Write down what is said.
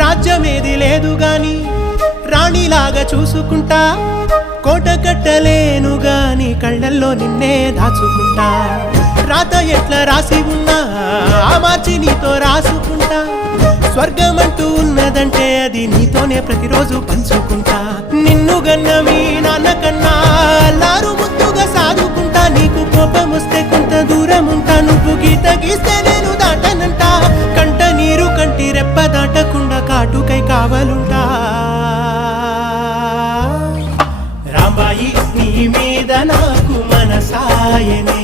రాజ్యమేది లేదు గాని రాణిలాగా చూసుకుంటా, కోట కట్టలేను గాని కళ్ళల్లో నిన్నే దాచుకుంటా. రాత ఎట్లా రాసి ఉన్నా ఆ మార్చి నీతో రాసుకుంటా. స్వర్గమంటూ ఉన్నదంటే అది నీతోనే ప్రతిరోజు పంచుకుంటా. నిన్ను గన్న మీ నాన్న కన్నా అల్లారు ముద్దుగా సాదుకుంటా. నీకు కోపం వస్తే కొంత దూరం ఉంటా, నువ్వు గీత గీస్తే నేను దాటనంటా. కంట నీరు కంటి రెప్ప దాటకుండా కాటుకై కావలుంటా. రాంబాయి నీ మీద నాకు మనసాయనే,